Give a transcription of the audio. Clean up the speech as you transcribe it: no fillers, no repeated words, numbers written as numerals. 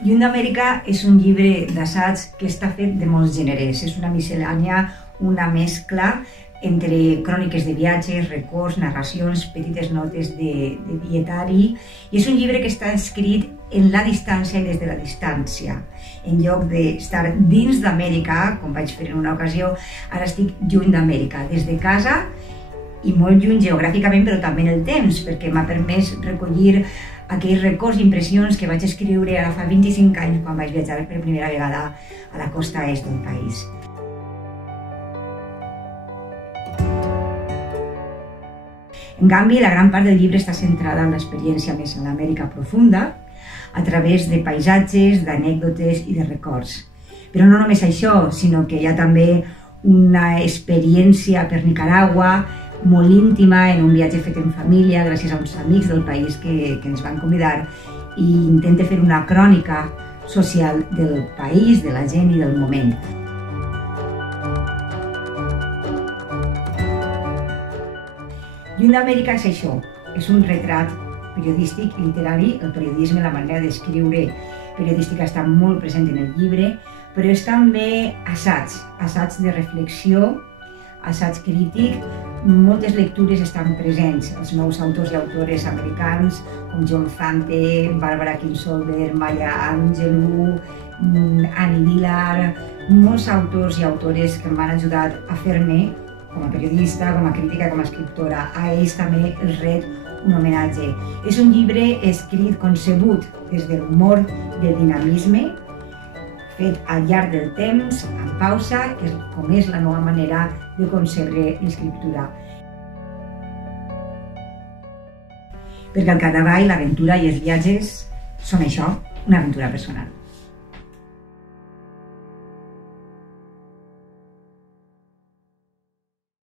Lluny d'Amèrica és un llibre d'assaig que està fet de molts gèneres. És una miscel·lània, una mescla entre cròniques de viatges, records, narracions, petites notes de dietari. I és un llibre que està escrit en la distància i des de la distància. En lloc d'estar dins d'Amèrica, com vaig fer en una ocasió, ara estic lluny d'Amèrica, des de casa i molt lluny geogràficament, però també en el temps, perquè m'ha permès recollir aquells records i impressions que vaig escriure ara fa 25 anys quan vaig viatjar per primera vegada a la costa est del país. En canvi, la gran part del llibre està centrada en l'experiència més en l'Amèrica profunda, a través de paisatges, d'anècdotes i de records. Però no només això, sinó que hi ha també una experiència per Nicaragua molt íntima, en un viatge fet en família, gràcies a uns amics del país que ens van convidar, i intenta fer una crònica social del país, de la gent i del moment. Lluny d'Amèrica és això, és un retrat periodístic i literari. El periodisme, la manera d'escriure periodística està molt present en el llibre, però és també assaig de reflexió, assaig crític. Moltes lectures estan presents, els meus autors i autores americans, com John Fante, Barbara Kingsolver, Maya Angelou, Annie Dillard, molts autors i autores que m'han ajudat a fer-me, com a periodista, com a crítica, com a escriptora. A ells també els ret un homenatge. És un llibre escrit, concebut des de l'humor i del dinamisme, fet al llarg del temps, amb pausa, com és la nova manera de concebre l'escriptura. Perquè al capdavall l'aventura i els viatges són això, una aventura personal.